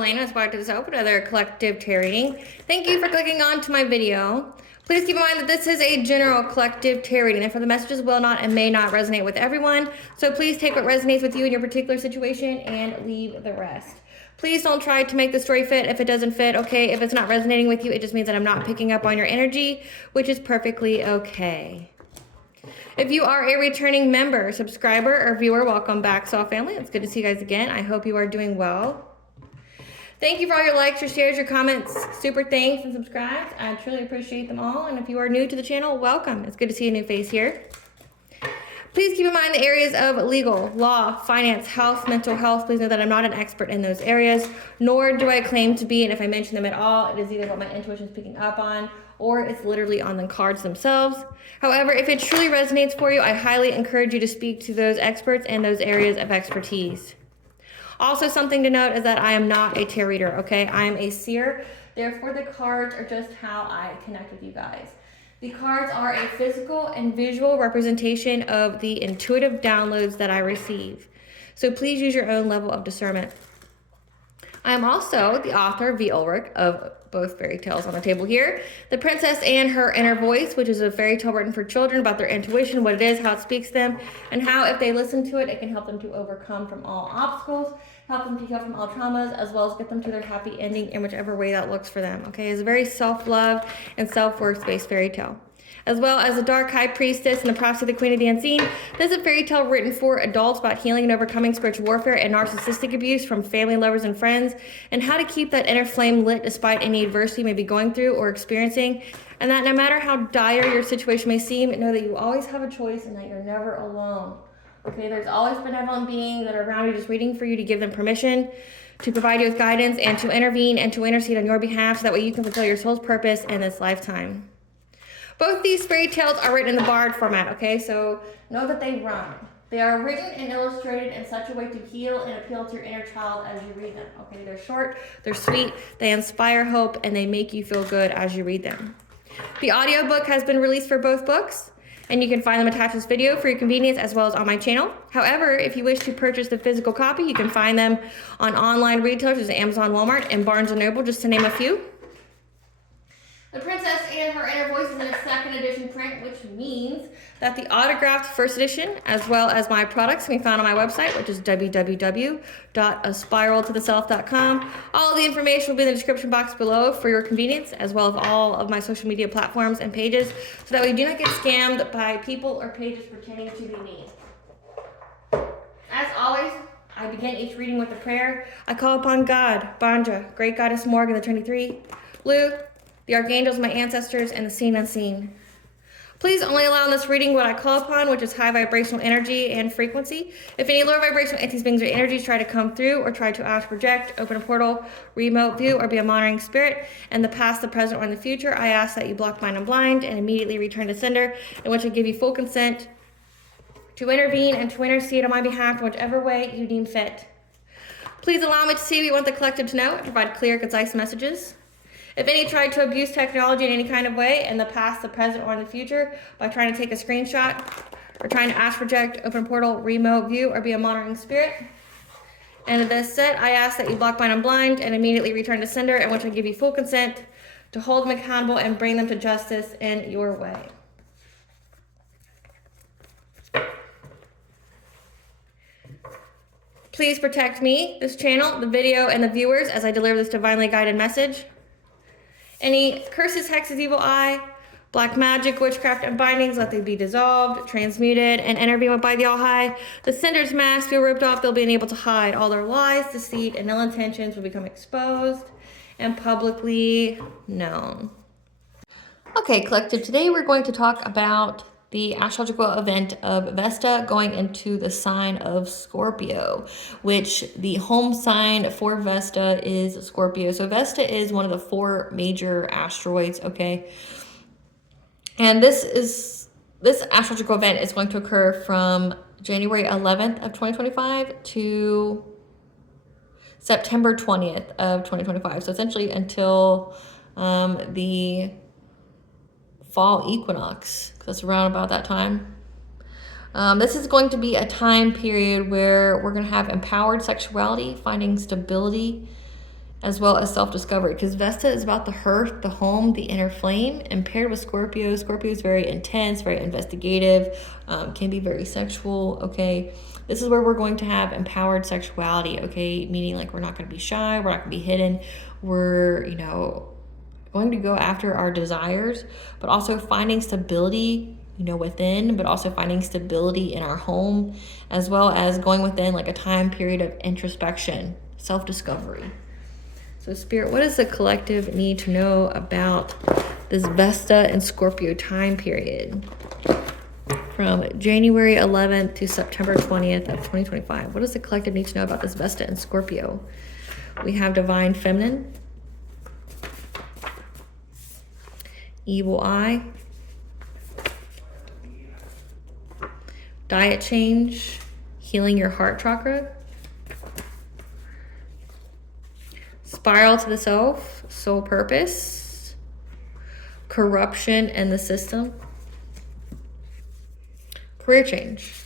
Elena, aspiraltotheself, another collective tarot reading. Thank you for clicking on to my video. Please keep in mind that this is a general collective tarot reading, and for the messages will not and may not resonate with everyone. So please take what resonates with you in your particular situation and leave the rest. Please don't try to make the story fit if it doesn't fit, okay? If it's not resonating with you, it just means that I'm not picking up on your energy, which is perfectly okay. If you are a returning member, subscriber, or viewer, welcome back, Soul Family. It's good to see you guys again. I hope you are doing well. Thank you for all your likes, your shares, your comments, super thanks, and subscribes. I truly appreciate them all. And if you are new to the channel, welcome. It's good to see a new face here. Please keep in mind the areas of legal, law, finance, health, mental health. Please know that I'm not an expert in those areas, nor do I claim to be. And if I mention them at all, it is either what my intuition is picking up on, or it's literally on the cards themselves. However, if it truly resonates for you, I highly encourage you to speak to those experts in those areas of expertise. Also, something to note is that I am not a tarot reader, okay? I am a seer. Therefore, the cards are just how I connect with you guys. The cards are a physical and visual representation of the intuitive downloads that I receive. So please use your own level of discernment. I am also the author, V. Ulrich, of both fairy tales on the table here. The Princess and Her Inner Voice, which is a fairy tale written for children about their intuition, what it is, how it speaks to them, and how if they listen to it, it can help them to overcome from all obstacles, help them to heal from all traumas, as well as get them to their happy ending in whichever way that looks for them. Okay, it's a very self-love and self-worth-based fairy tale. As well as The Dark High Priestess and The Prophecy of the Queen of the Unseen. This is a fairy tale written for adults about healing and overcoming spiritual warfare and narcissistic abuse from family, lovers, and friends, and how to keep that inner flame lit despite any adversity you may be going through or experiencing, and that no matter how dire your situation may seem, know that you always have a choice and that you're never alone. Okay, there's always benevolent beings that are around you just waiting for you to give them permission to provide you with guidance and to intervene and to intercede on your behalf so that way you can fulfill your soul's purpose in this lifetime. Both these fairy tales are written in the barred format, okay? So know that they rhyme. They are written and illustrated in such a way to heal and appeal to your inner child as you read them, okay? They're short, they're sweet, they inspire hope, and they make you feel good as you read them. The audiobook has been released for both books, and you can find them attached to this video for your convenience as well as on my channel. However, if you wish to purchase the physical copy, you can find them on online retailers such as Amazon, Walmart, and Barnes & Noble, just to name a few. The Princess and Her Inner Voice is in its second edition print, which means that the autographed first edition, as well as my products, can be found on my website, which is www.aspiraltotheself.com. All of the information will be in the description box below for your convenience, as well as all of my social media platforms and pages, so that way you do not get scammed by people or pages pretending to be me. As always, I begin each reading with a prayer. I call upon God, Banja, Great Goddess Morgan, the Trinity Three, Lu, the archangels, my ancestors, and the seen unseen. Please only allow in this reading what I call upon, which is high vibrational energy and frequency. If any lower vibrational entities, beings, or energies try to come through or try to astral project, open a portal, remote view, or be a monitoring spirit in the past, the present, or in the future, I ask that you block, mind, and blind and immediately return to sender, in which I give you full consent to intervene and to intercede on my behalf in whichever way you deem fit. Please allow me to see what you want the collective to know and provide clear, concise messages. If any try to abuse technology in any kind of way in the past, the present, or in the future by trying to take a screenshot or trying to astral project, open portal, remote view, or be a monitoring spirit, and this said, I ask that you block, mind, and blind and immediately return to sender, in which I give you full consent to hold them accountable and bring them to justice in your way. Please protect me, this channel, the video, and the viewers as I deliver this divinely guided message. Any curses, hexes, evil eye, black magic, witchcraft, and bindings, let they be dissolved, transmuted, and intervened by the All-High. The sender's mask will be ripped off. They'll be unable to hide. All their lies, deceit, and ill intentions will become exposed and publicly known. Okay, collective, today we're going to talk about the astrological event of Vesta going into the sign of Scorpio, which the home sign for Vesta is Scorpio. So Vesta is one of the 4 major asteroids, okay? And this astrological event is going to occur from January 11th of 2025 to September 20th of 2025. So essentially until the fall equinox, because that's around about that time. This is going to be a time period where we're going to have empowered sexuality, finding stability as well as self-discovery, because Vesta is about the hearth, the home, the inner flame, and paired with Scorpio. Scorpio is very intense, very investigative, can be very sexual, okay? This is where we're going to have empowered sexuality, okay? Meaning like we're not going to be shy, we're not going to be hidden, we're, you know, going to go after our desires, but also finding stability, you know, within, but also finding stability in our home, as well as going within like a time period of introspection, self-discovery. So Spirit, what does the collective need to know about this Vesta and Scorpio time period from January 11th to September 20th of 2025? What does the collective need to know about this Vesta and Scorpio? We have Divine Feminine, Evil Eye, Diet Change, Healing Your Heart Chakra, Spiral to the Self, Soul Purpose, Corruption in the System, Career Change.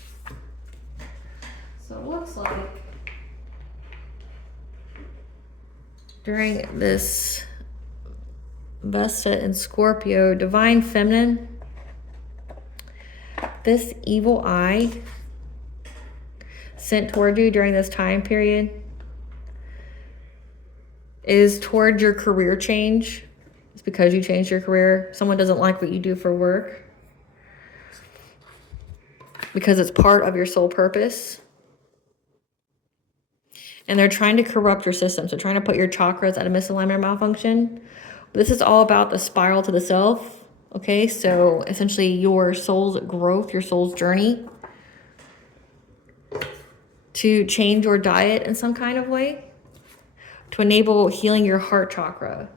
So it looks like during this Vesta and Scorpio, Divine Feminine, this evil eye sent toward you during this time period is toward your career change. It's because you changed your career. Someone doesn't like what you do for work because it's part of your soul purpose. And they're trying to corrupt your system. So trying to put your chakras at a misalignment or malfunction. This is all about the spiral to the self. Okay, so essentially your soul's growth, your soul's journey to change your diet in some kind of way, to enable healing your heart chakra.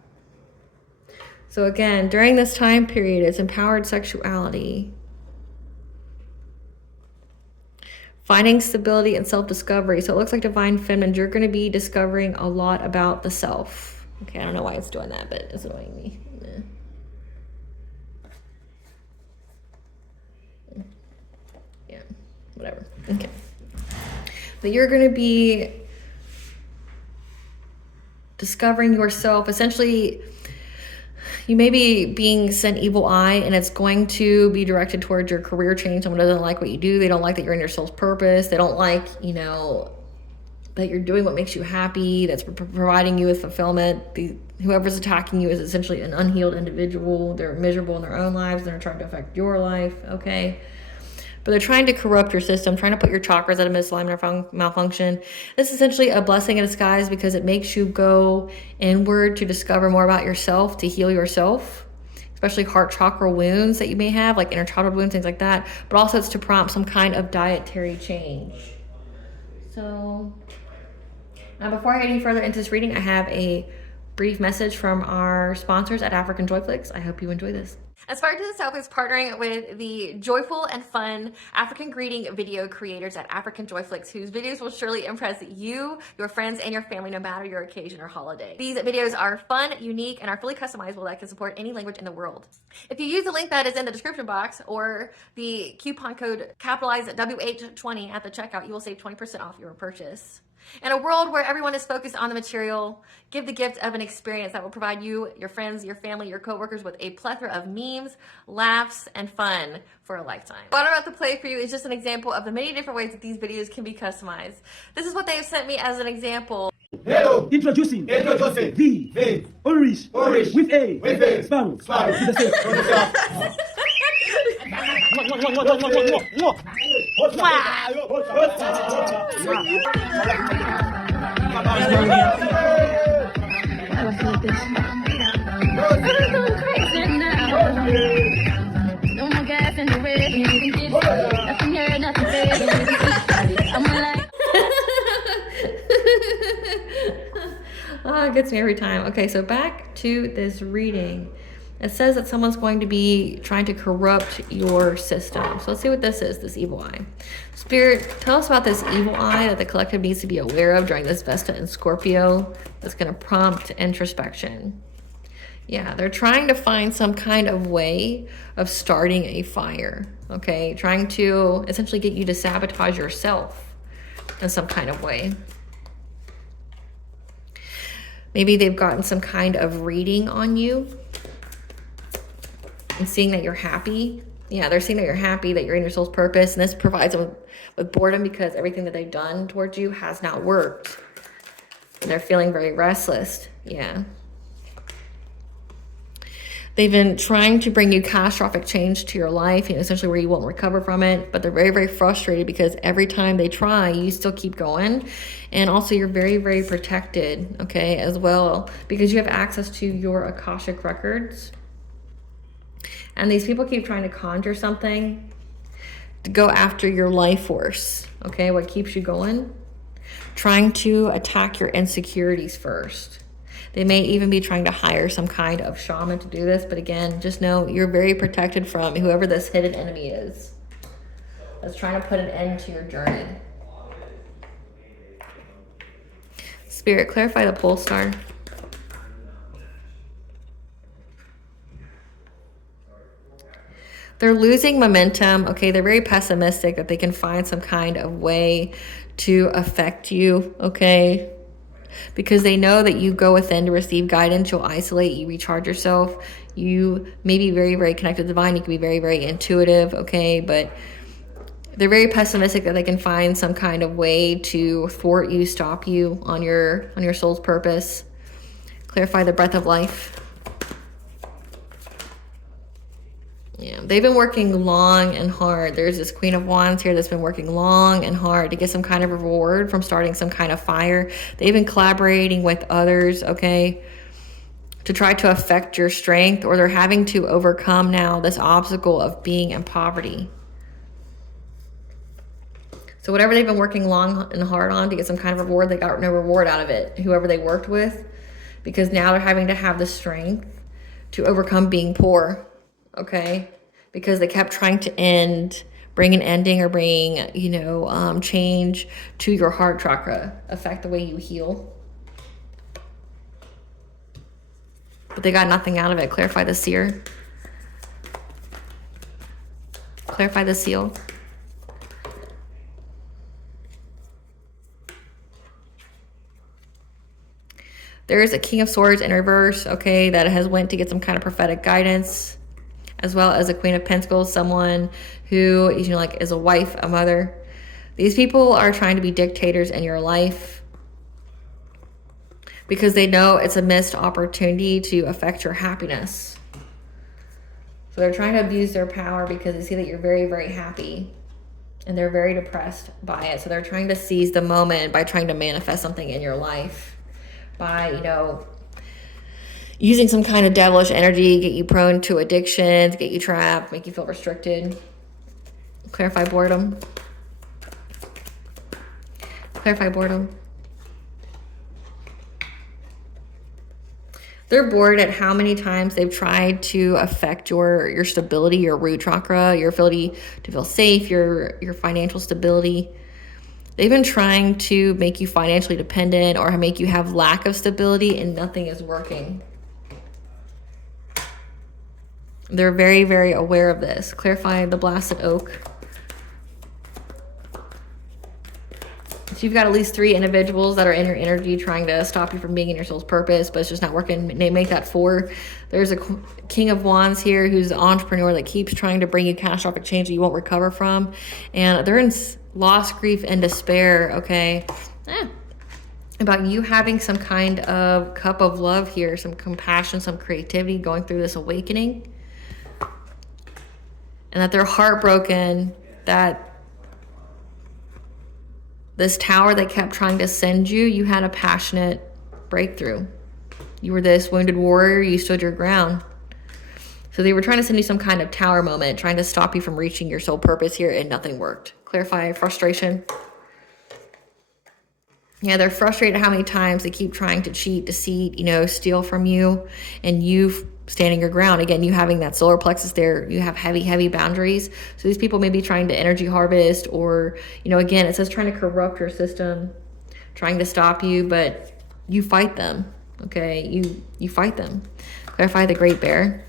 So again, during this time period, it's empowered sexuality, finding stability and self-discovery. So it looks like Divine Feminine, you're going to be discovering a lot about the self. Okay, I don't know why it's doing that, but it's annoying me. Yeah, whatever. Okay. But you're going to be discovering yourself. Essentially, you may be being sent evil eye, and it's going to be directed towards your career change. Someone doesn't like what you do. They don't like that you're in your soul's purpose. They don't like, you know, that you're doing what makes you happy, that's providing you with fulfillment. Whoever's attacking you is essentially an unhealed individual. They're miserable in their own lives, and they're trying to affect your life, okay? But they're trying to corrupt your system, trying to put your chakras at a misalignment or malfunction. This is essentially a blessing in disguise because it makes you go inward to discover more about yourself, to heal yourself, especially heart chakra wounds that you may have, like inner childhood wounds, things like that. But also it's to prompt some kind of dietary change. So now before I get any further into this reading, I have a brief message from our sponsors at Africanjoyflix. I hope you enjoy this. Aspiraltotheself to the Self is partnering with the joyful and fun African greeting video creators at Africanjoyflix, whose videos will surely impress you, your friends, and your family, no matter your occasion or holiday. These videos are fun, unique, and are fully customizable that can support any language in the world. If you use the link that is in the description box or the coupon code capitalized WH20 at the checkout, you will save 20% off your purchase. In a world where everyone is focused on the material, give the gift of an experience that will provide you, your friends, your family, your coworkers with a plethora of memes, laughs, and fun for a lifetime. What I'm about to play for you is just an example of the many different ways that these videos can be customized. This is what they have sent me as an example. Hello. Introducing the Irish with a sparrow. Oh, it gets me every time. Okay, so back to this reading. It says that someone's going to be trying to corrupt your system. So let's see what this is, this evil eye. Spirit, tell us about this evil eye that the collective needs to be aware of during this Vesta and Scorpio that's going to prompt introspection. Yeah, they're trying to find some kind of way of starting a fire, okay? Trying to essentially get you to sabotage yourself in some kind of way. Maybe they've gotten some kind of reading on you and seeing that you're happy. Yeah, they're seeing that you're happy, that you're in your soul's purpose. And this provides them with boredom because everything that they've done towards you has not worked. And they're feeling very restless. Yeah. They've been trying to bring you catastrophic change to your life, essentially where you won't recover from it. But they're very, very frustrated because every time they try, you still keep going. And also you're very, very protected, okay, as well, because you have access to your Akashic records. And these people keep trying to conjure something to go after your life force, okay, what keeps you going. Trying to attack your insecurities first. They may even be trying to hire some kind of shaman to do this. But again, just know you're very protected from whoever this hidden enemy is that's trying to put an end to your journey. Spirit, clarify the pole star. They're losing momentum. Okay, they're very pessimistic that they can find some kind of way to affect you, okay? Because they know that you go within to receive guidance, you'll isolate, you recharge yourself. You may be very, very connected to the divine. You can be very, very intuitive, okay? But they're very pessimistic that they can find some kind of way to thwart you, stop you on your soul's purpose. Clarify the breath of life. Yeah, they've been working long and hard. There's this Queen of Wands here that's been working long and hard to get some kind of reward from starting some kind of fire. They've been collaborating with others, okay, to try to affect your strength, or they're having to overcome now this obstacle of being in poverty. So whatever they've been working long and hard on to get some kind of reward, they got no reward out of it, whoever they worked with, because now they're having to have the strength to overcome being poor. Okay, because they kept trying to bring an ending or bring, change to your heart chakra, affect the way you heal. But they got nothing out of it. Clarify the seer. Clarify the seal. There is a King of Swords in reverse, okay, that has went to get some kind of prophetic guidance, as well as a Queen of Pentacles, someone who, is a wife, a mother. These people are trying to be dictators in your life because they know it's a missed opportunity to affect your happiness. So they're trying to abuse their power because they see that you're very, very happy and they're very depressed by it. So they're trying to seize the moment by trying to manifest something in your life by, using some kind of devilish energy, get you prone to addictions, get you trapped, make you feel restricted. Clarify boredom. Clarify boredom. They're bored at how many times they've tried to affect your stability, your root chakra, your ability to feel safe, your financial stability. They've been trying to make you financially dependent or make you have lack of stability, and nothing is working. They're very, very aware of this. Clarify the blasted oak. So you've got at least 3 individuals that are in your energy trying to stop you from being in your soul's purpose, but it's just not working. They make that 4. There's a King of Wands here who's an entrepreneur that keeps trying to bring you catastrophic change that you won't recover from. And they're in loss, grief, and despair, okay? About you having some kind of cup of love here, some compassion, some creativity, going through this awakening. And that they're heartbroken that this tower they kept trying to send you, you had a passionate breakthrough. You were this wounded warrior, you stood your ground. So they were trying to send you some kind of tower moment, trying to stop you from reaching your soul purpose here, and nothing worked. Clarify frustration. Yeah, they're frustrated how many times they keep trying to cheat, deceit, steal from you, and you standing your ground. Again, you having that solar plexus there, you have heavy, heavy boundaries. So these people may be trying to energy harvest, or, again, it says trying to corrupt your system, trying to stop you, but you fight them, okay? You fight them. Clarify the Great Bear.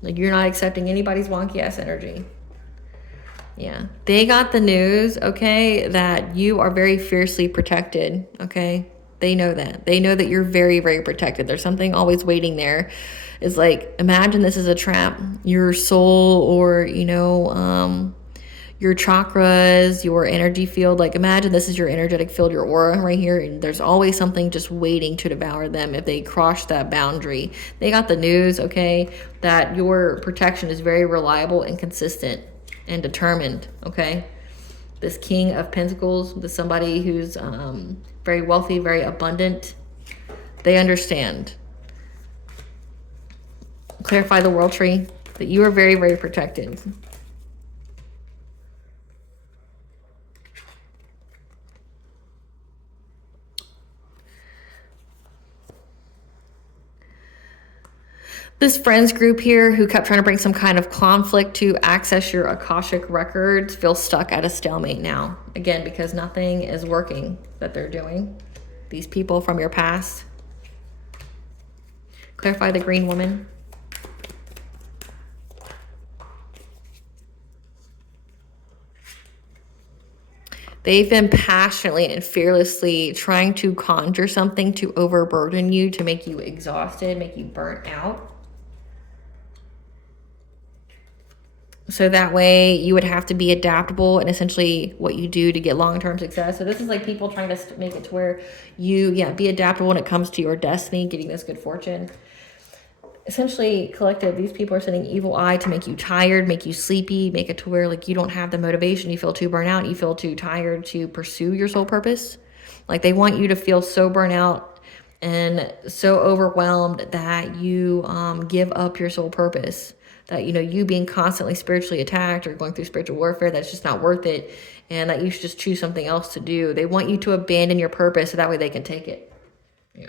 Like, you're not accepting anybody's wonky ass energy. Yeah, they got the news, okay, that you are very fiercely protected, okay? They know that. They know that you're very, very protected. There's something always waiting there. It's like, imagine this is a trap. Your soul, or, you know, your chakras, your energy field. Like, imagine this is your energetic field, your aura right here. And there's always something just waiting to devour them if they cross that boundary. They got the news, okay, that your protection is very reliable and consistent and determined, okay? This King of Pentacles, this somebody who's very wealthy, very abundant. They understand. Clarify the world tree, that you are very, very protected. This friends group here who kept trying to bring some kind of conflict to access your Akashic records feels stuck at a stalemate now. Again, because nothing is working that they're doing. These people from your past. Clarify the green woman. They've been passionately and fearlessly trying to conjure something to overburden you, to make you exhausted, make you burnt out. So that way you would have to be adaptable in essentially what you do to get long-term success. So this is like people trying to make it to where you, be adaptable when it comes to your destiny, getting this good fortune. Essentially, collective, these people are sending evil eye to make you tired, make you sleepy, make it to where like you don't have the motivation, you feel too burnt out, you feel too tired to pursue your soul purpose. Like they want you to feel so burnt out and so overwhelmed that you give up your soul purpose. That, you know, you being constantly spiritually attacked or going through spiritual warfare, that's just not worth it. And that you should just choose something else to do. They want you to abandon your purpose so that way they can take it. Yeah.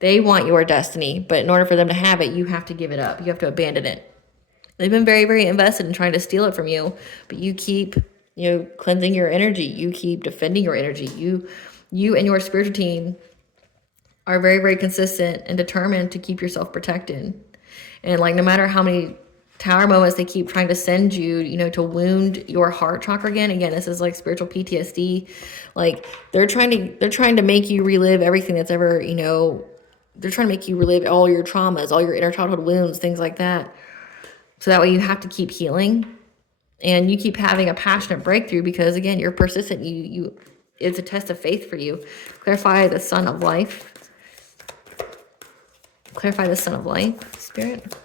They want your destiny, but in order for them to have it, you have to give it up. You have to abandon it. They've been very, very invested in trying to steal it from you, but you keep, you know, cleansing your energy. You keep defending your energy. You and your spiritual team are very, very consistent and determined to keep yourself protected. And like, no matter how many tower moments they keep trying to send you, you know, to wound your heart chakra again, this is like spiritual PTSD. Like they're trying to make you relive everything that's ever, you know, they're trying to make you relive all your traumas, all your inner childhood wounds, things like that. So that way you have to keep healing and you keep having a passionate breakthrough because again, you're persistent. It's a test of faith for you. Clarify the Sun of Life. Clarify the Sun of Life, Spirit.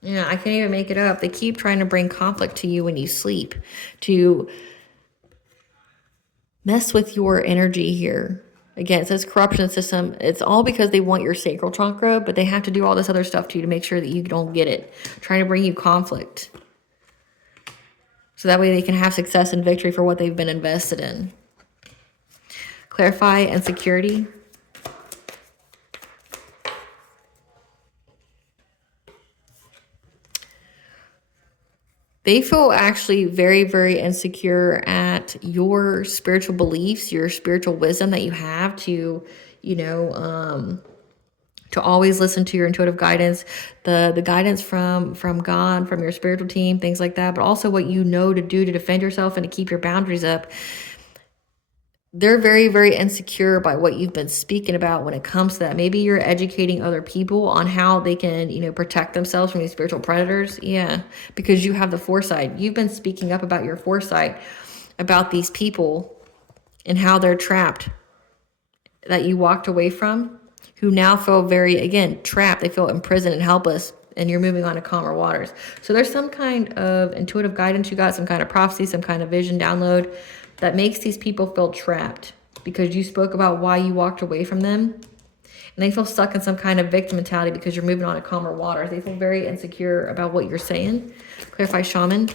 Yeah, I can't even make it up. They keep trying to bring conflict to you when you sleep, to mess with your energy here. Again, it says corruption system. It's all because they want your sacral chakra, but they have to do all this other stuff to you to make sure that you don't get it. Trying to bring you conflict. So that way they can have success and victory for what they've been invested in. Clarify insecurity. They feel actually very, very insecure at your spiritual beliefs, your spiritual wisdom that you have to, you know, to always listen to your intuitive guidance, the guidance from God, from your spiritual team, things like that, but also what you know to do to defend yourself and to keep your boundaries up. They're very, very insecure by what you've been speaking about when it comes to that. Maybe you're educating other people on how they can, you know, protect themselves from these spiritual predators. Yeah, because you have the foresight. You've been speaking up about your foresight, about these people and how they're trapped, that you walked away from, who now feel very, again, trapped. They feel imprisoned and helpless, and you're moving on to calmer waters. So there's some kind of intuitive guidance you got, some kind of prophecy, some kind of vision download that makes these people feel trapped because you spoke about why you walked away from them. And they feel stuck in some kind of victim mentality because you're moving on to calmer waters. They feel very insecure about what you're saying. Clarify shaman.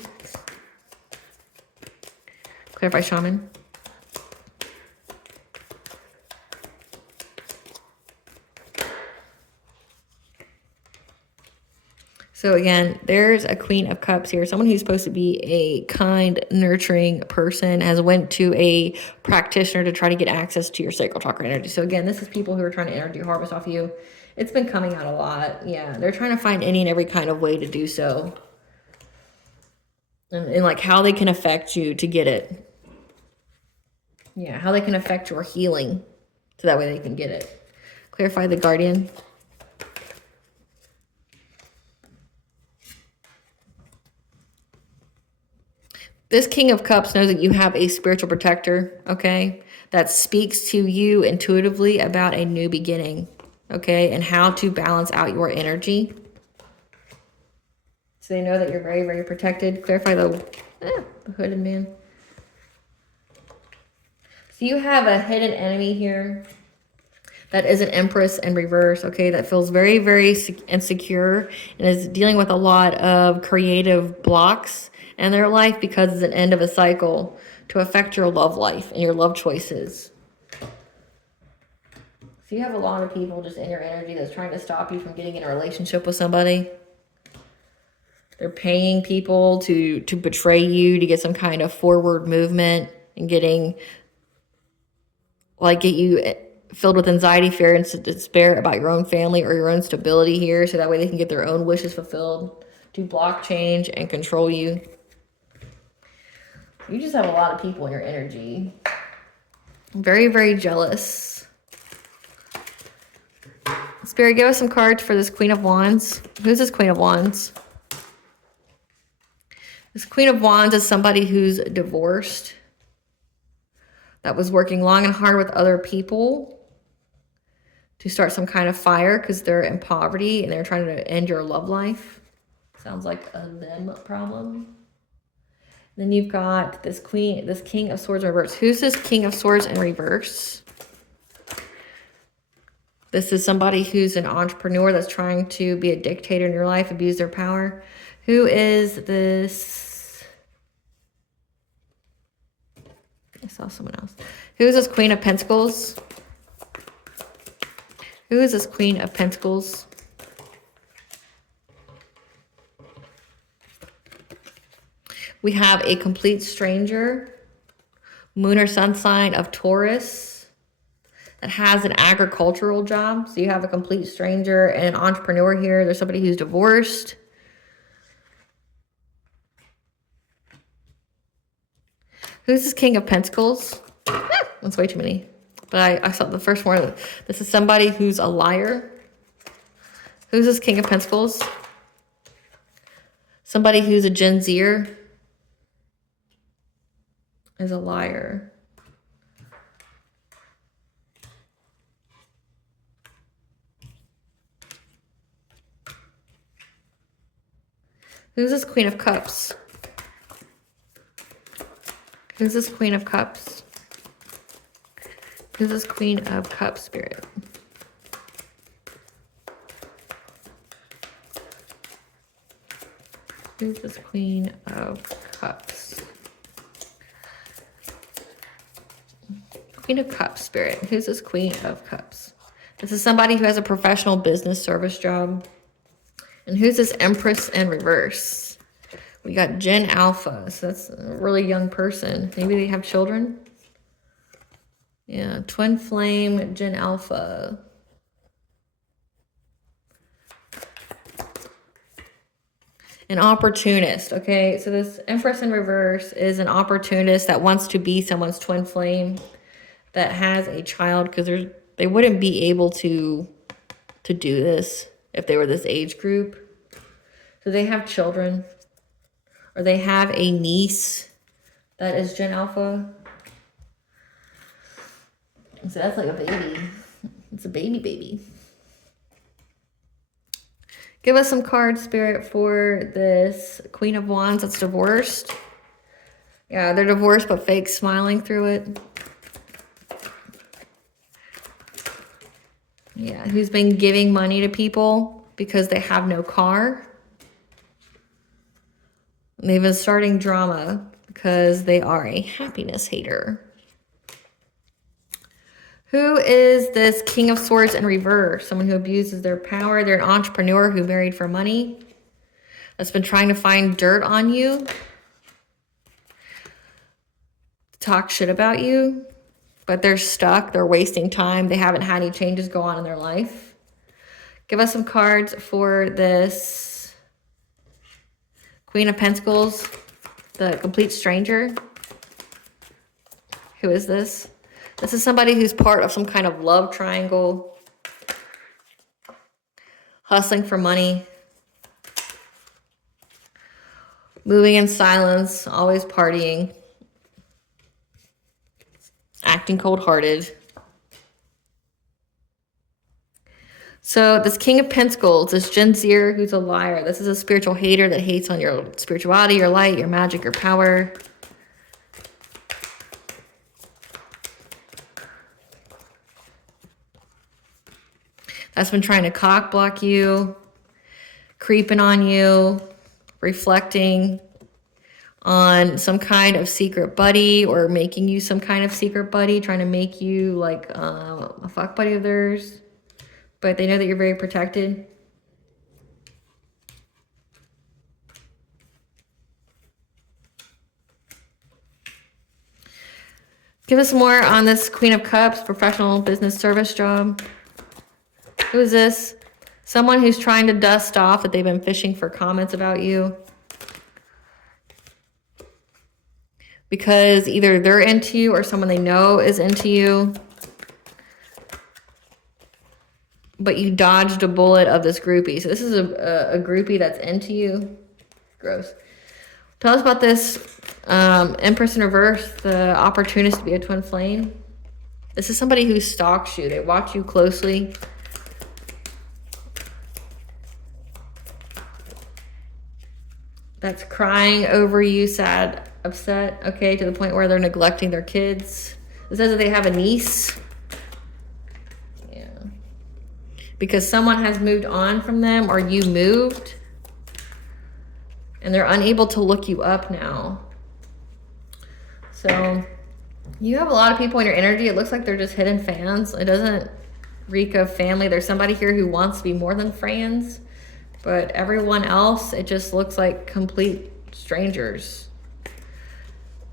Clarify shaman. So again, there's a Queen of Cups here. Someone who's supposed to be a kind, nurturing person has went to a practitioner to try to get access to your sacral chakra energy. So again, this is people who are trying to energy harvest off you. It's been coming out a lot. Yeah, they're trying to find any and every kind of way to do so. And like how they can affect you to get it. Yeah, how they can affect your healing. So that way they can get it. Clarify the guardian. This King of Cups knows that you have a spiritual protector, okay, that speaks to you intuitively about a new beginning, okay, and how to balance out your energy. So they know that you're very, very protected. Clarify the hooded man. So you have a hidden enemy here that is an Empress in reverse, okay, that feels very, very insecure and is dealing with a lot of creative blocks in their life because it's an end of a cycle to affect your love life and your love choices. So you have a lot of people just in your energy that's trying to stop you from getting in a relationship with somebody. They're paying people to betray you, to get some kind of forward movement and get you filled with anxiety, fear, and despair about your own family or your own stability here, so that way they can get their own wishes fulfilled, to block change and control you. You just have a lot of people in your energy. Very, very jealous. Spirit, give us some cards for this Queen of Wands. Who's this Queen of Wands? This Queen of Wands is somebody who's divorced, that was working long and hard with other people to start some kind of fire because they're in poverty and they're trying to end your love life. Sounds like a them problem. Then you've got this King of Swords in reverse. Who's this King of Swords in reverse? This is somebody who's an entrepreneur that's trying to be a dictator in your life, abuse their power. Who is this? I saw someone else. Who is this Queen of Pentacles? Who is this Queen of Pentacles? We have a complete stranger, moon or sun sign of Taurus, that has an agricultural job. So you have a complete stranger and an entrepreneur here. There's somebody who's divorced. Who's this King of Pentacles? That's way too many. But I saw the first one. This is somebody who's a liar. Who's this King of Pentacles? Somebody who's a Gen Zer is a liar. Who's this Queen of Cups? Who's this Queen of Cups? Who's this Queen of Cups, Spirit? Who's this Queen of Cups? Queen of Cups, Spirit. Who's this Queen of Cups? This is somebody who has a professional business service job. And who's this Empress in reverse? We got Gen Alpha. So that's a really young person. Maybe they have children. Yeah, twin flame, Gen Alpha. An opportunist, okay? So this Empress in reverse is an opportunist that wants to be someone's twin flame, that has a child, because they wouldn't be able to do this if they were this age group. So they have children, or they have a niece that is Gen Alpha. So that's like a baby. It's a baby. Give us some cards, Spirit, for this Queen of Wands that's divorced. Yeah, they're divorced but fake smiling through it. Yeah, who's been giving money to people because they have no car. They've been starting drama because they are a happiness hater. Who is this King of Swords in reverse? Someone who abuses their power. They're an entrepreneur who married for money, that's been trying to find dirt on you, talk shit about you, but they're stuck. They're wasting time. They haven't had any changes go on in their life. Give us some cards for this Queen of Pentacles, the complete stranger. Who is this? This is somebody who's part of some kind of love triangle. Hustling for money. Moving in silence. Always partying. Acting cold-hearted. So this King of Pentacles, this Genseer who's a liar. This is a spiritual hater that hates on your spirituality, your light, your magic, your power. That's been trying to cock block you, creeping on you, reflecting on some kind of secret buddy or making you some kind of secret buddy, trying to make you like a fuck buddy of theirs. But they know that you're very protected. Give us more on this Queen of Cups, professional business service job. Who is this? Someone who's trying to dust off that they've been fishing for comments about you. Because either they're into you or someone they know is into you. But you dodged a bullet of this groupie. So this is a groupie that's into you. Gross. Tell us about this Empress in reverse, the opportunist to be a twin flame. This is somebody who stalks you. They watch you closely. That's crying over you, sad, upset, okay, to the point where they're neglecting their kids. It says that they have a niece. Yeah. Because someone has moved on from them or you moved. And they're unable to look you up now. So you have a lot of people in your energy. It looks like they're just hidden fans. It doesn't reek of family. There's somebody here who wants to be more than friends. But everyone else, it just looks like complete strangers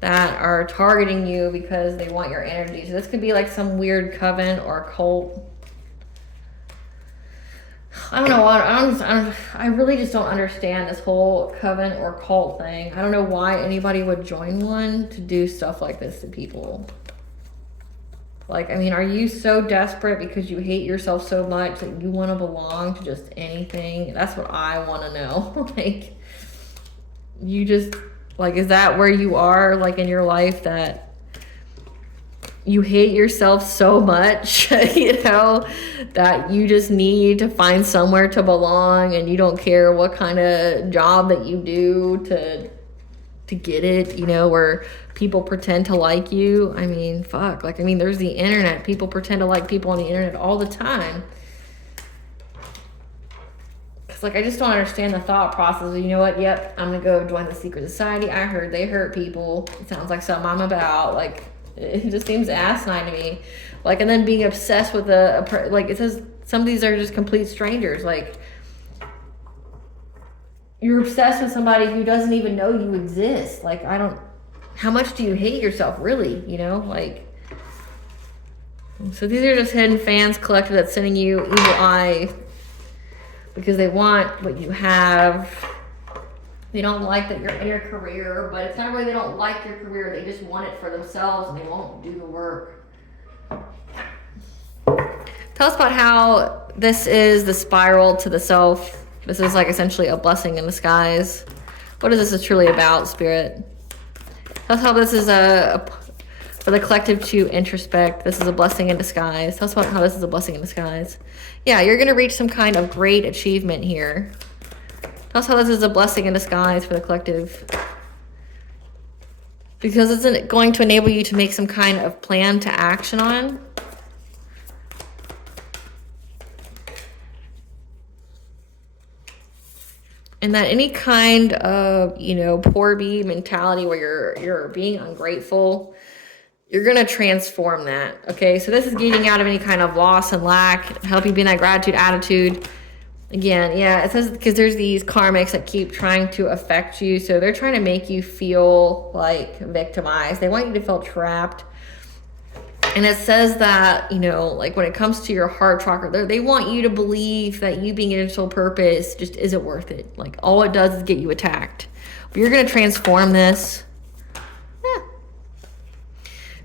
that are targeting you because they want your energy. So this could be like some weird coven or cult. I don't know. I really just don't understand this whole coven or cult thing. I don't know why anybody would join one to do stuff like this to people. Like, I mean, are you so desperate because you hate yourself so much that you want to belong to just anything? That's what I want to know. Like, you just, like, is that where you are, like, in your life, that you hate yourself so much, you know, that you just need to find somewhere to belong and you don't care what kind of job that you do to get it, you know, where people pretend to like you? I mean, fuck. Like, I mean, there's the internet. People pretend to like people on the internet all the time. Cause like, I just don't understand the thought process of, you know what? Yep, I'm gonna go join the secret society. I heard they hurt people. It sounds like something I'm about. Like, it just seems asinine to me. Like, and then being obsessed with like, it says some of these are just complete strangers. Like, you're obsessed with somebody who doesn't even know you exist. Like, how much do you hate yourself, really? You know, like, so these are just hidden fans collective that's sending you evil eye because they want what you have. They don't like that you're in your career, but it's not really they don't like your career. They just want it for themselves and they won't do the work. Tell us about how this is the spiral to the self. This is like essentially a blessing in disguise. What is this truly about, Spirit? Tell us how this is for the collective to introspect. This is a blessing in disguise. Tell us about how this is a blessing in disguise. Yeah, you're going to reach some kind of great achievement here. Tell us how this is a blessing in disguise for the collective. Because it's going to enable you to make some kind of plan to action on. And that any kind of, you know, poor me mentality where you're being ungrateful, you're going to transform that. Okay, so this is getting out of any kind of loss and lack, help you be in that gratitude attitude. Again, yeah, it says because there's these karmics that keep trying to affect you. So they're trying to make you feel like victimized. They want you to feel trapped. And it says that, you know, like when it comes to your heart chakra, they want you to believe that you being in your sole purpose just isn't worth it. Like all it does is get you attacked. But you're going to transform this. Yeah.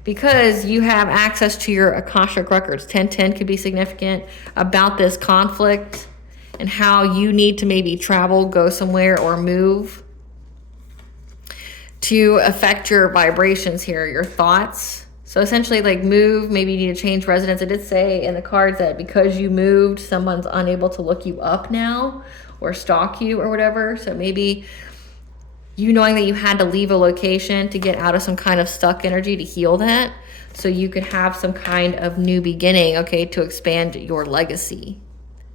because you have access to your Akashic records. 1010 could be significant about this conflict and how you need to maybe travel, go somewhere, or move to affect your vibrations here, your thoughts. So essentially, like, move, maybe you need to change residence. It did say in the cards that because you moved, someone's unable to look you up now or stalk you or whatever. So maybe you knowing that you had to leave a location to get out of some kind of stuck energy to heal that, so you could have some kind of new beginning, okay, to expand your legacy.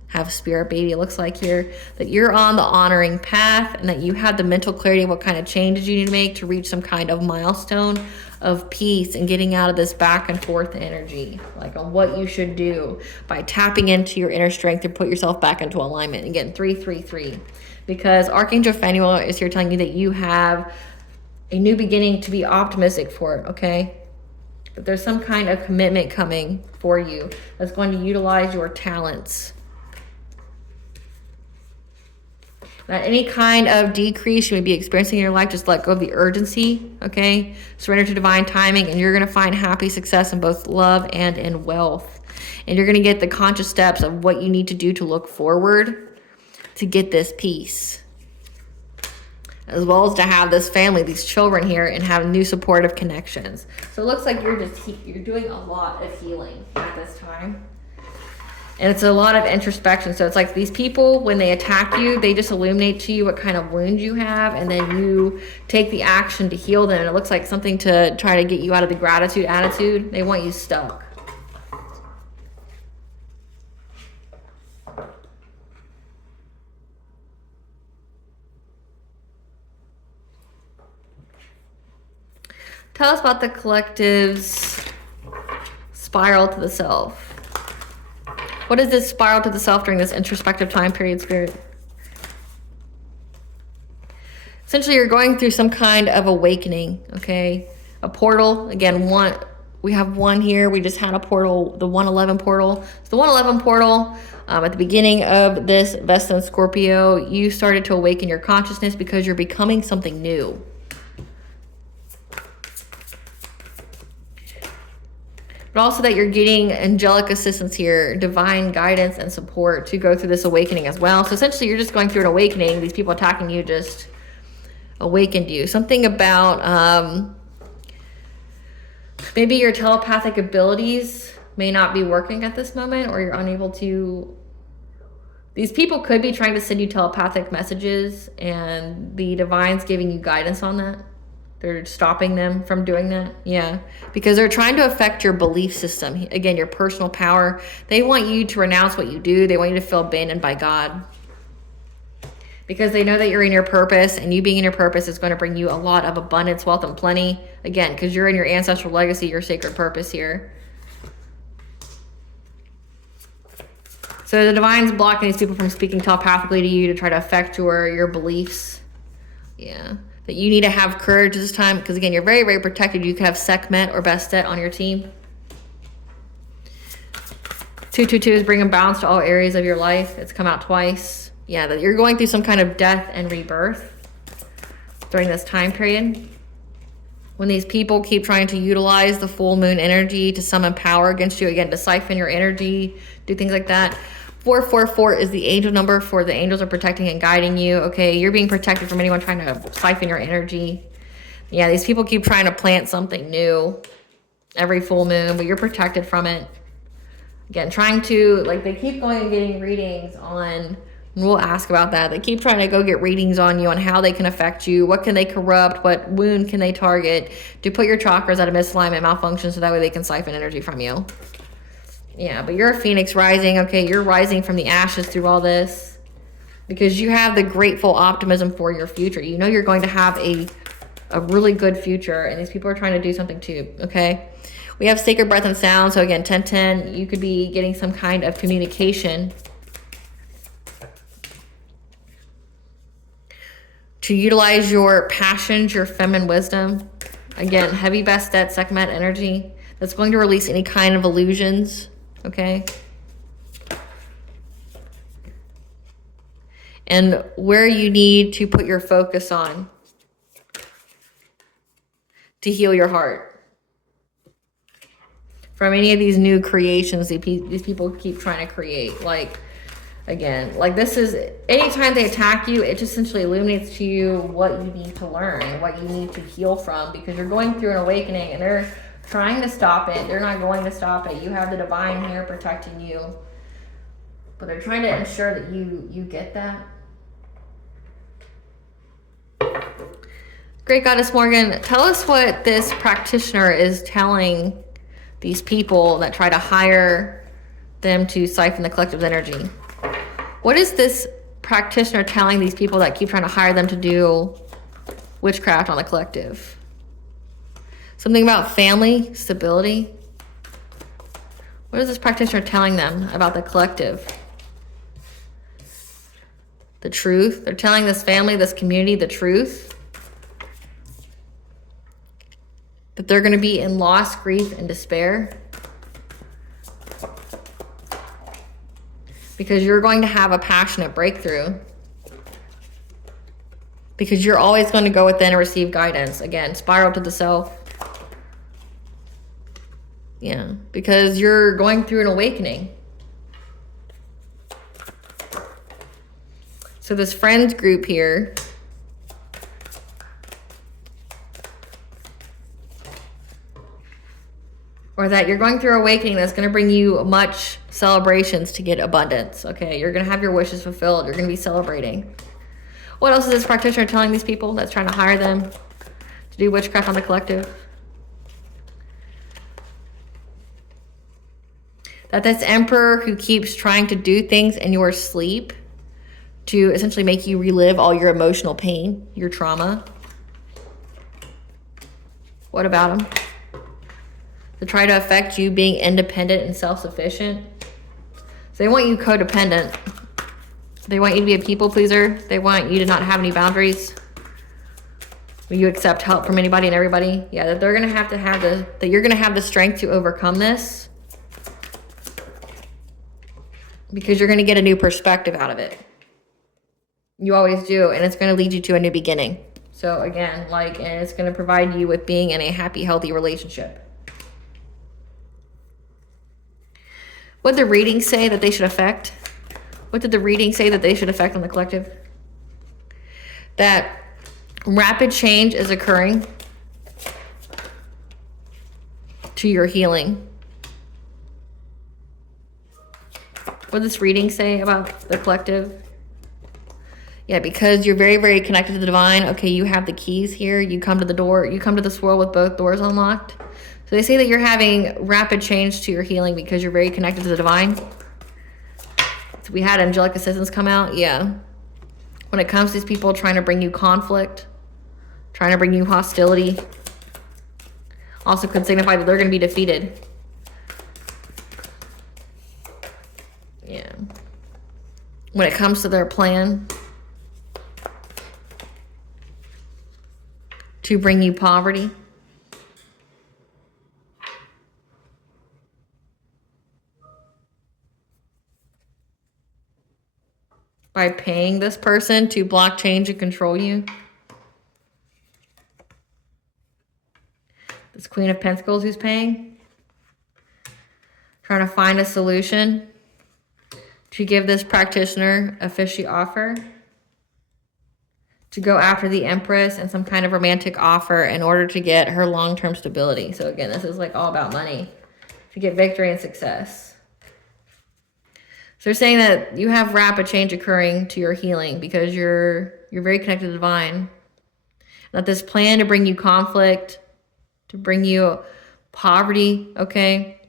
Have spirit baby, it looks like here, that you're on the honoring path and that you have the mental clarity of what kind of changes you need to make to reach some kind of milestone of peace and getting out of this back and forth energy, like on what you should do by tapping into your inner strength to put yourself back into alignment. Again, 333, because Archangel Phanuel is here telling you that you have a new beginning to be optimistic for it, okay? But there's some kind of commitment coming for you that's going to utilize your talents. That any kind of decrease you may be experiencing in your life, just let go of the urgency, okay? Surrender to divine timing, and you're going to find happy success in both love and in wealth. And you're going to get the conscious steps of what you need to do to look forward to get this peace, as well as to have this family, these children here, and have new supportive connections. So it looks like you're doing a lot of healing at this time. And it's a lot of introspection. So it's like these people, when they attack you, they just illuminate to you what kind of wounds you have, and then you take the action to heal them. And it looks like something to try to get you out of the gratitude attitude. They want you stuck. Tell us about the collective's spiral to the self. What is this spiral to the self during this introspective time period, Spirit? Essentially, you're going through some kind of awakening, okay? A portal, again, we have one here. We just had a portal, the 111 portal. So the 111 portal, at the beginning of this Vesta and Scorpio, you started to awaken your consciousness because you're becoming something new. But also that you're getting angelic assistance here, divine guidance and support to go through this awakening as well. So essentially, you're just going through an awakening. These people attacking you just awakened you. Something about maybe your telepathic abilities may not be working at this moment, or you're unable to. These people could be trying to send you telepathic messages, and the divine's giving you guidance on that. They're stopping them from doing that. Yeah. Because they're trying to affect your belief system. Again, your personal power. They want you to renounce what you do. They want you to feel abandoned by God. Because they know that you're in your purpose, and you being in your purpose is going to bring you a lot of abundance, wealth, and plenty. Again, because you're in your ancestral legacy, your sacred purpose here. So the divine's blocking these people from speaking telepathically to you to try to affect your beliefs. Yeah. That you need to have courage this time, because again, you're very, very protected. You could have Sept or Vesta on your team. 222 is bringing balance to all areas of your life. It's come out twice. Yeah, that you're going through some kind of death and rebirth during this time period. When these people keep trying to utilize the full moon energy to summon power against you, again, to siphon your energy, do things like that. 444 is the angel number for the angels are protecting and guiding you. Okay, you're being protected from anyone trying to siphon your energy. Yeah, these people keep trying to plant something new every full moon, but you're protected from it. Again, trying to, like, they keep going and getting readings on, we'll ask about that. They keep trying to go get readings on you on how they can affect you. What can they corrupt? What wound can they target? To put your chakras out of misalignment, malfunction, so that way they can siphon energy from you. Yeah, but you're a phoenix rising, okay? You're rising from the ashes through all this because you have the grateful optimism for your future. You know you're going to have a really good future, and these people are trying to do something too, okay? We have sacred breath and sound. So again, 1010, you could be getting some kind of communication to utilize your passions, your feminine wisdom. Again, heavy Bastet, Sekhmet energy that's going to release any kind of illusions. Okay. And where you need to put your focus on to heal your heart. from any of these new creations these people keep trying to create. Like, again, like this is, anytime they attack you, it just essentially illuminates to you what you need to learn, what you need to heal from, because you're going through an awakening and they're trying to stop it. They're not going to stop it. You have the divine here protecting you, but they're trying to ensure that you get that. Great Goddess Morgan, tell us what this practitioner is telling these people that try to hire them to siphon the collective's energy. What is this practitioner telling these people that keep trying to hire them to do witchcraft on the collective? Something about family, stability. What is this practitioner telling them about the collective? The truth. They're telling this family, this community, the truth. That they're going to be in loss, grief, and despair. Because you're going to have a passionate breakthrough. Because you're always going to go within and receive guidance. Again, spiral to the self. Yeah, because you're going through an awakening. So this friends group here, or that you're going through awakening that's going to bring you much celebrations to get abundance. Okay, you're going to have your wishes fulfilled. You're going to be celebrating. What else is this practitioner telling these people that's trying to hire them to do witchcraft on the collective? That this emperor who keeps trying to do things in your sleep to essentially make you relive all your emotional pain, your trauma. What about him? To try to affect you being independent and self-sufficient. So they want you codependent. They want you to be a people pleaser. They want you to not have any boundaries. Will you accept help from anybody and everybody? Yeah, that they're gonna have that you're gonna have the strength to overcome this. Because you're going to get a new perspective out of it. You always do. And it's going to lead you to a new beginning. So again, and it's going to provide you with being in a happy, healthy relationship. What did the reading say that they should affect? What did the reading say that they should affect on the collective? That rapid change is occurring to your healing. What does this reading say about the collective? Yeah, because you're very, very connected to the divine. Okay, you have the keys here. You come to the door. You come to this world with both doors unlocked. So they say that you're having rapid change to your healing because you're very connected to the divine. So we had angelic assistance come out. Yeah. When it comes to these people trying to bring you conflict, trying to bring you hostility, also could signify that they're going to be defeated. Yeah. When it comes to their plan to bring you poverty, by paying this person to block, change, and control you. This Queen of Pentacles who's paying, trying to find a solution to give this practitioner a fishy offer, to go after the Empress and some kind of romantic offer in order to get her long-term stability. So again, this is all about money, to get victory and success. So they're saying that you have rapid change occurring to your healing because you're very connected to the divine. That this plan to bring you conflict, to bring you poverty, okay?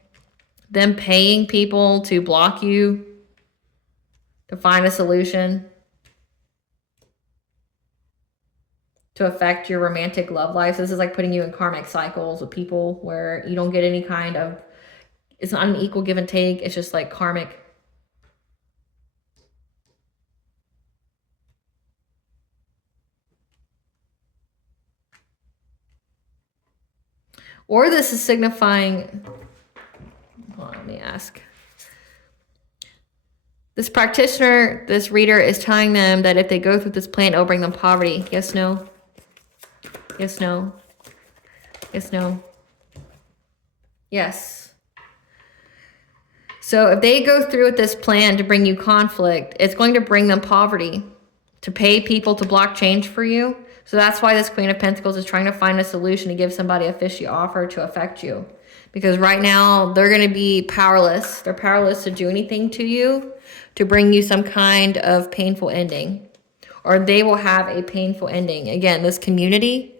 Them paying people to block you, to find a solution, to affect your romantic love life. So this is like putting you in karmic cycles with people where you don't get any kind of, it's not an equal give and take. It's just like karmic. Or this is signifying, hold on, let me ask. This practitioner, this reader is telling them that if they go through this plan, it'll bring them poverty. Yes, no? Yes, no? Yes, no? Yes. So if they go through with this plan to bring you conflict, it's going to bring them poverty, to pay people to block change for you. So that's why this Queen of Pentacles is trying to find a solution to give somebody a fishy offer to affect you. Because right now they're going to be powerless. They're powerless to do anything to you, to bring you some kind of painful ending. Or they will have a painful ending. Again, this community.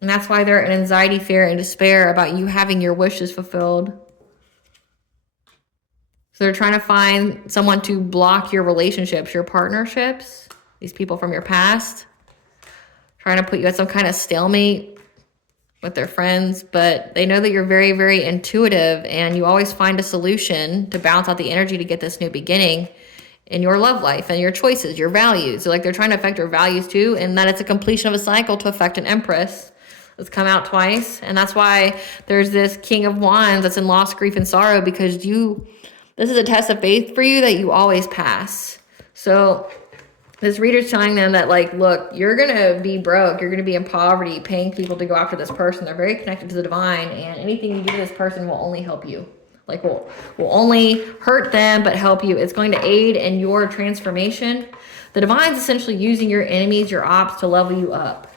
And that's why they're in anxiety, fear, and despair about you having your wishes fulfilled. So they're trying to find someone to block your relationships, your partnerships, these people from your past. Trying to put you at some kind of stalemate with their friends. But they know that you're very, very intuitive and you always find a solution to balance out the energy to get this new beginning in your love life and your choices, your values. So like they're trying to affect your values too, and that it's a completion of a cycle to affect an Empress. It's come out twice. And that's why there's this King of Wands that's in loss, grief, and sorrow, because this is a test of faith for you that you always pass. So this reader's telling them that, like, look, you're going to be broke. You're going to be in poverty, paying people to go after this person. They're very connected to the divine, and anything you do to this person will only help you. Like, will only hurt them, but help you. It's going to aid in your transformation. The divine's essentially using your enemies, your ops, to level you up.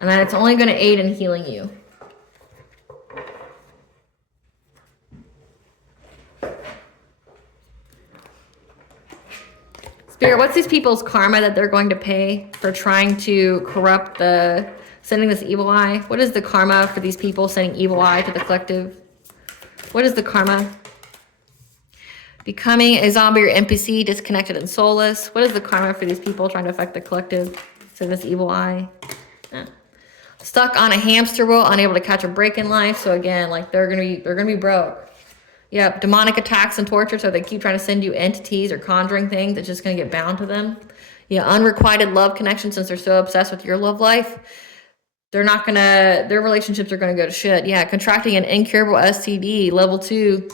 And then it's only going to aid in healing you. Spirit, what's these people's karma that they're going to pay for trying to corrupt sending this evil eye? What is the karma for these people sending evil eye to the collective? What is the karma? Becoming a zombie or NPC, disconnected and soulless. What is the karma for these people trying to affect the collective? Send this evil eye. Yeah. Stuck on a hamster wheel, unable to catch a break in life. So again, like they're gonna be broke. Yep, demonic attacks and torture. So they keep trying to send you entities or conjuring things that's just gonna get bound to them. Yeah, unrequited love connection, since they're so obsessed with your love life. Their relationships are gonna go to shit. Yeah, contracting an incurable STD, level 2.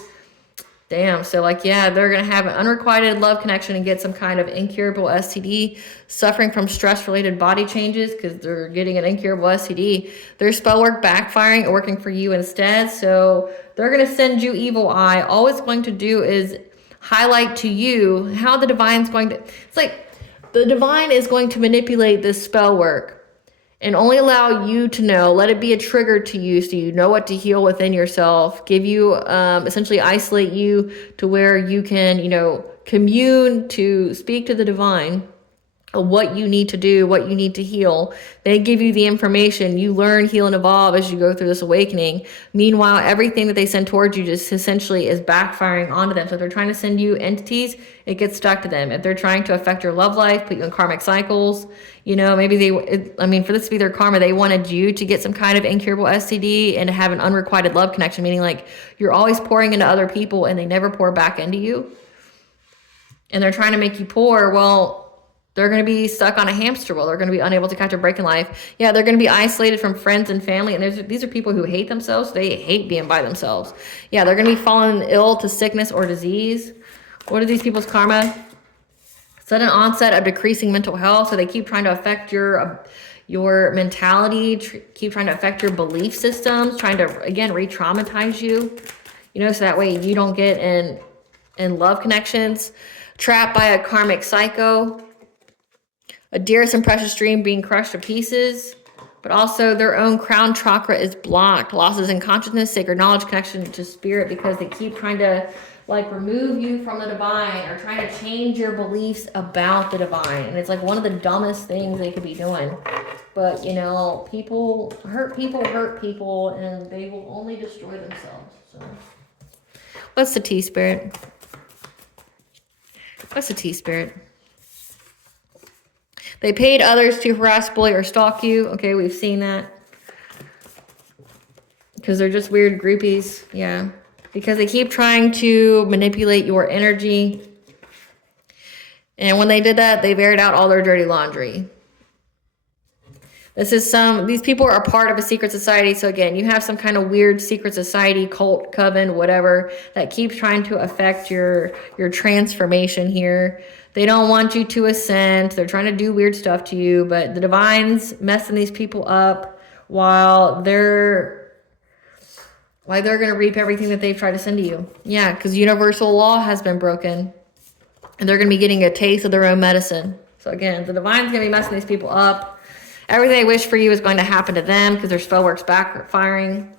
Damn. So like, yeah, they're going to have an unrequited love connection and get some kind of incurable STD, suffering from stress-related body changes because they're getting an incurable STD. Their spell work backfiring or working for you instead. So they're going to send you evil eye. All it's going to do is highlight to you how the divine's going to, it's like the divine is going to manipulate this spell work and only allow you to know, let it be a trigger to you so you know what to heal within yourself, give you, essentially isolate you to where you can, commune, to speak to the divine, what you need to do, what you need to heal. They give you the information. You learn, heal, and evolve as you go through this awakening. Meanwhile, everything that they send towards you just essentially is backfiring onto them. So if they're trying to send you entities, it gets stuck to them. If they're trying to affect your love life, put you in karmic cycles, maybe for this to be their karma, they wanted you to get some kind of incurable STD and to have an unrequited love connection, meaning like you're always pouring into other people and they never pour back into you. And they're trying to make you pour. Well, they're going to be stuck on a hamster wheel. They're going to be unable to catch a break in life. Yeah, they're going to be isolated from friends and family. And these are people who hate themselves. They hate being by themselves. Yeah, they're going to be falling ill to sickness or disease. What are these people's karma? Sudden onset of decreasing mental health. So they keep trying to affect your mentality, keep trying to affect your belief systems, trying to, again, re-traumatize you. So that way you don't get in love connections. Trapped by a karmic psycho. A dearest and precious dream being crushed to pieces, but also their own crown chakra is blocked. Losses in consciousness, sacred knowledge, connection to spirit, because they keep trying to remove you from the divine or trying to change your beliefs about the divine. And it's like one of the dumbest things they could be doing. But, people hurt people, and they will only destroy themselves. So, what's the tea, Spirit? What's the tea, Spirit? They paid others to harass, bully, or stalk you. Okay, we've seen that. Because they're just weird groupies. Yeah. Because they keep trying to manipulate your energy. And when they did that, they've aired out all their dirty laundry. These people are part of a secret society. So again, you have some kind of weird secret society, cult, coven, whatever, that keeps trying to affect your transformation here. They don't want you to ascend. They're trying to do weird stuff to you, but the divine's messing these people up while they're going to reap everything that they've tried to send to you. Yeah, because universal law has been broken. And they're going to be getting a taste of their own medicine. So again, the divine's going to be messing these people up. Everything they wish for you is going to happen to them because their spell works backfiring.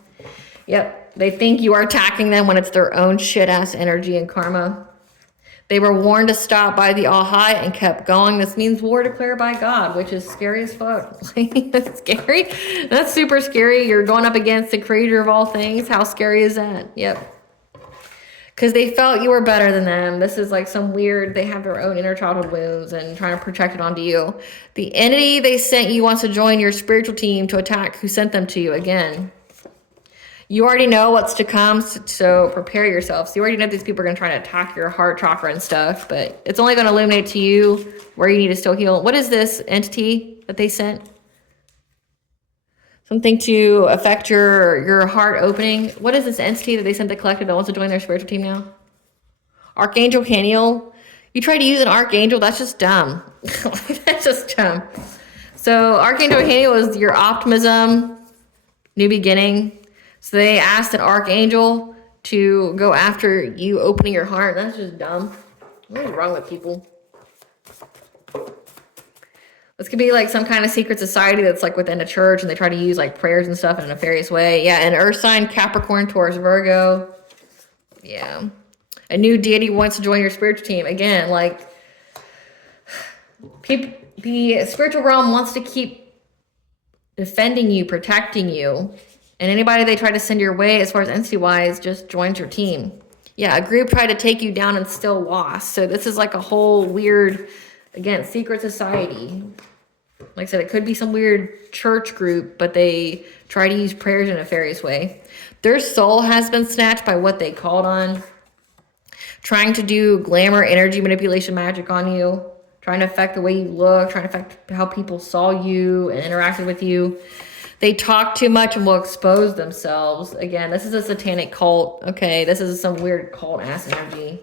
Yep. They think you are attacking them when it's their own shit-ass energy and karma. They were warned to stop by the All-High and kept going. This means war declared by God, which is scary as fuck. That's scary. That's super scary. You're going up against the creator of all things. How scary is that? Yep. Because they felt you were better than them. This is like some weird, they have their own inner childhood wounds and trying to project it onto you. The entity they sent you wants to join your spiritual team to attack who sent them to you again. You already know what's to come, so prepare yourself. So you already know these people are going to try to attack your heart chakra and stuff, but it's only going to illuminate to you where you need to still heal. What is this entity that they sent? Something to affect your heart opening. What is this entity that they sent the collective that wants to join their spiritual team now? Archangel Caniel. You try to use an archangel, that's just dumb. That's just dumb. So Archangel Caniel is your optimism, new beginning. So they asked an archangel to go after you opening your heart. That's just dumb. What is wrong with people? This could be like some kind of secret society that's like within a church and they try to use like prayers and stuff in a nefarious way. Yeah, an earth sign, Capricorn, Taurus, Virgo. Yeah. A new deity wants to join your spiritual team. Again, like the spiritual realm wants to keep defending you, protecting you. And anybody they try to send your way as far as entity-wise just joins your team. Yeah, a group tried to take you down and still lost. So this is like a whole weird, again, secret society. Like I said, it could be some weird church group, but they try to use prayers in a nefarious way. Their soul has been snatched by what they called on. Trying to do glamour, energy manipulation magic on you. Trying to affect the way you look. Trying to affect how people saw you and interacted with you. They talk too much and will expose themselves. Again, this is a satanic cult. Okay, this is some weird cult-ass energy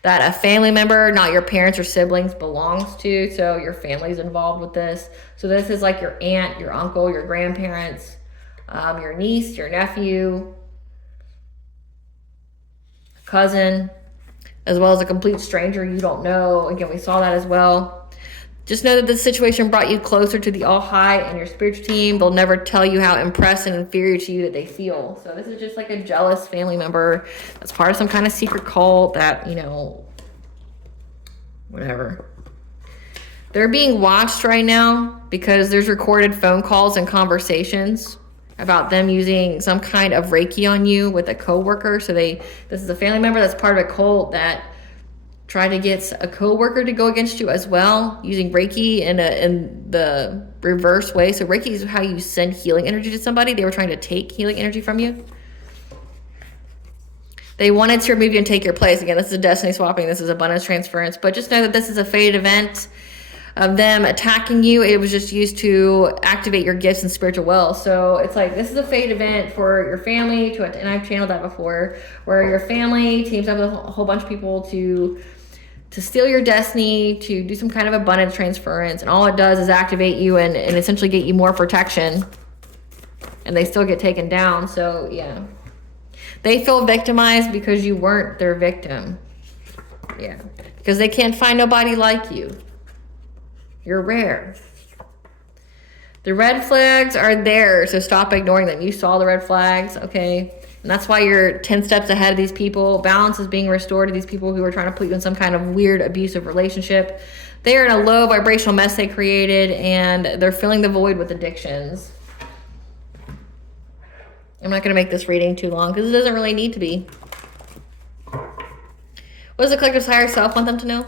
that a family member, not your parents or siblings, belongs to. So your family's involved with this. So this is like your aunt, your uncle, your grandparents, your niece, your nephew, cousin, as well as a complete stranger you don't know. Again, we saw that as well. Just know that this situation brought you closer to the All-High and your spiritual team. They'll never tell you how impressed and inferior to you that they feel. So this is just like a jealous family member that's part of some kind of secret cult that, you know, whatever. They're being watched right now because there's recorded phone calls and conversations about them using some kind of Reiki on you with a coworker. So this is a family member that's part of a cult that try to get a coworker to go against you as well, using Reiki in the reverse way. So Reiki is how you send healing energy to somebody. They were trying to take healing energy from you. They wanted to remove you and take your place. Again, this is a destiny swapping. This is abundance transference. But just know that this is a fated event of them attacking you. It was just used to activate your gifts and spiritual will. So it's like, this is a fate event for your family and I've channeled that before, where your family teams up with a whole bunch of people to steal your destiny, to do some kind of abundance transference. And all it does is activate you and essentially get you more protection. And they still get taken down. So yeah, they feel victimized because you weren't their victim. Yeah, because they can't find nobody like you. You're rare. The red flags are there, so stop ignoring them. You saw the red flags, okay? And that's why you're 10 steps ahead of these people. Balance is being restored to these people who are trying to put you in some kind of weird abusive relationship. They are in a low vibrational mess they created, and they're filling the void with addictions. I'm not going to make this reading too long because it doesn't really need to be. What does the collective's higher self want them to know?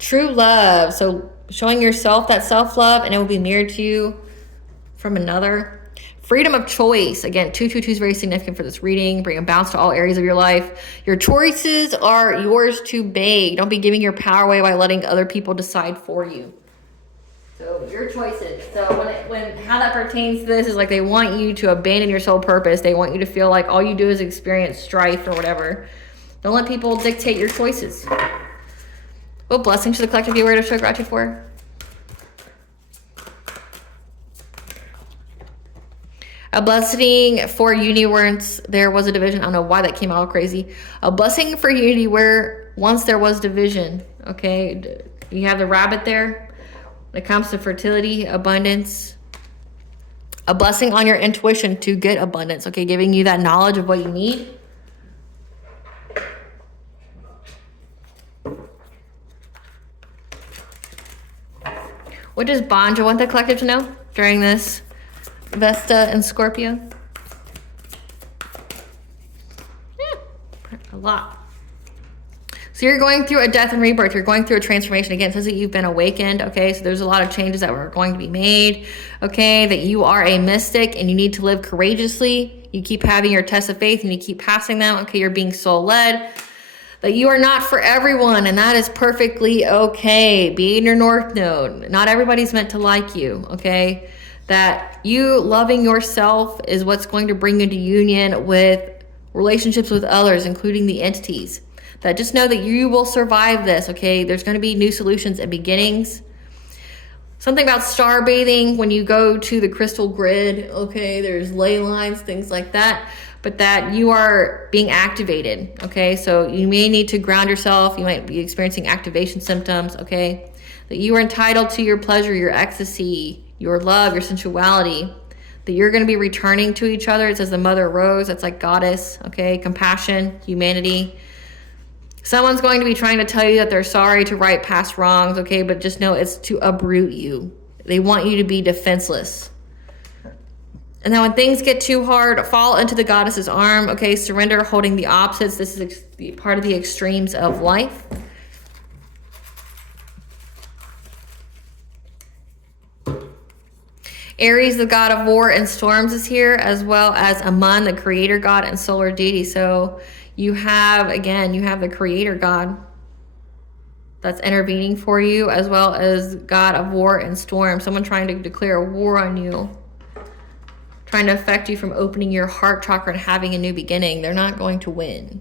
True love. So showing yourself that self-love, and it will be mirrored to you from another. Freedom of choice. Again, 222 is very significant for this reading. Bring a balance to all areas of your life. Your choices are yours to make. Don't be giving your power away by letting other people decide for you. So your choices. So when how that pertains to this is like they want you to abandon your sole purpose. They want you to feel like all you do is experience strife or whatever. Don't let people dictate your choices. What blessings to the collective you were to show gratitude for? A blessing for unity where there was a division. I don't know why that came out crazy. A blessing for unity where once there was division. Okay, you have the rabbit there. When it comes to fertility, abundance. A blessing on your intuition to get abundance. Okay, giving you that knowledge of what you need. What does Bonja want the collective to know during this Vesta and Scorpio? Yeah, a lot. So you're going through a death and rebirth. You're going through a transformation. Again, it says that you've been awakened. Okay, so there's a lot of changes that were going to be made. Okay, that you are a mystic and you need to live courageously. You keep having your tests of faith and you keep passing them. Okay, you're being soul led. That you are not for everyone, and that is perfectly okay. Be in your North Node. Not everybody's meant to like you, okay? That you loving yourself is what's going to bring you into union with relationships with others, including the entities. That just know that you will survive this, okay? There's going to be new solutions and beginnings. Something about star bathing when you go to the crystal grid, okay? There's ley lines, things like that. But that you are being activated, okay? So you may need to ground yourself. You might be experiencing activation symptoms, okay? That you are entitled to your pleasure, your ecstasy, your love, your sensuality. That you're going to be returning to each other. It says the Mother Rose. That's like goddess, okay? Compassion, humanity. Someone's going to be trying to tell you that they're sorry to right past wrongs, okay? But just know it's to uproot you. They want you to be defenseless. And then when things get too hard, fall into the goddess's arm. Okay, surrender, holding the opposites. This is part of the extremes of life. Aries, the god of war and storms, is here, as well as Amun, the creator god and solar deity. So you have, again, you have the creator god that's intervening for you, as well as god of war and storm. Someone trying to declare a war on you. Trying to affect you from opening your heart chakra and having a new beginning. They're not going to win.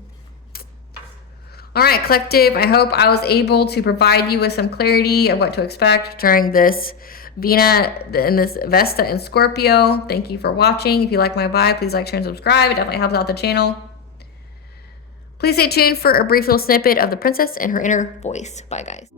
All right, collective, I hope I was able to provide you with some clarity of what to expect during this Vina and this Vesta and Scorpio. Thank you for watching. If you like my vibe, please like, share, and subscribe. It definitely helps out the channel. Please stay tuned for a brief little snippet of the princess and her inner voice. Bye, guys.